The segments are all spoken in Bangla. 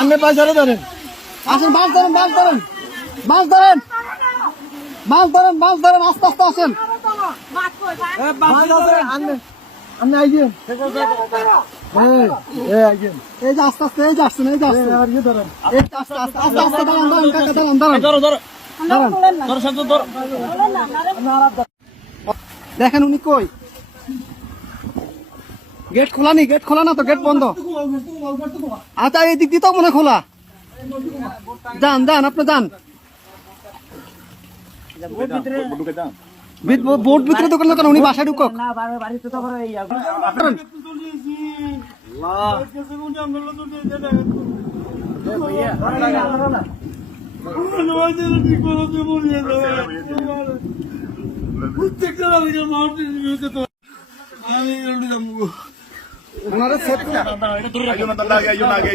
আপনি ধরে ধরেন। আসেন মাছ ধরেন মাছ ধরেন। মাছ ধরেন। মাছ ধরেন মাছ ধরেন আস্তে আস্তে আসেন। আপনি আইছেন এই, যে আস্তে আস্তে এই যে আসছেন এই যে আসছেন। এই আস্তে আস্তে আস্তে আস্তে দাঁড়ান দাঁড়ান কাকা দাঁড়ান দাঁড়ান ধরো ধরো দাঁড়ান ধরো শান্ত ধরো দেখেন উনি কই? গেট খোলা নি? গেট খোলা না তো? গেট বন্ধ। আচ্ছা এই দিক দিয়ে তো মনে খোলা। যান যান, আপনি যান। বোট ভিতরে তো করল কেন? উনি বাসায় ঢুকক। করেন। ওনারা set করে-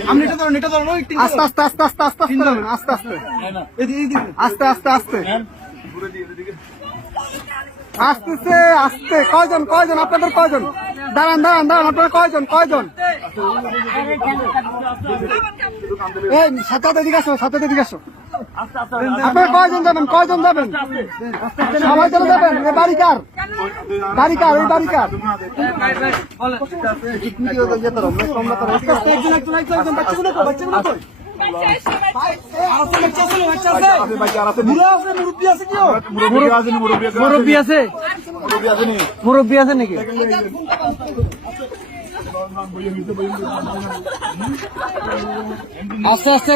আপনি এটা ধরুন, এটা ধরুন, আস্তে আস্তে আস্তে আস্তে আস্তে আস্তে ধরুন, আস্তে আস্তে। আস্তে আস্তে আস্তে। আস্তে আস্তে কয়জন কয়জন? আপনাদের কয়জন? দাঁড়ান দাঁড়ান দাঁড়ান, আপনারা কয়জন কয়জন? এই সাথে এদিকে আসো সাথে এদিকে আসো। আপনারা কয়জন যাবেন কয়জন যাবেন? সবাই চলে যাবেন? এ বাড়ি কার? বাড়ি কার এই বাড়ি কার? একজন একজন একজন বাচ্চাগুলো বাচ্চাগুলো মুরব্বী আছে নাকি আস্তে আস্তে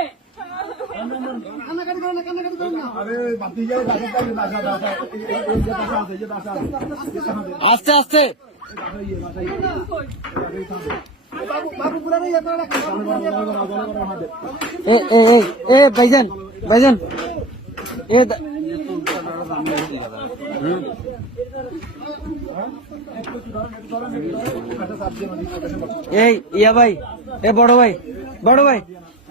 আস্তে আস্তে। এ ভাইজান ভাইজান। এ এই ইয়া ভাই এ বড় ভাই বড় ভাই।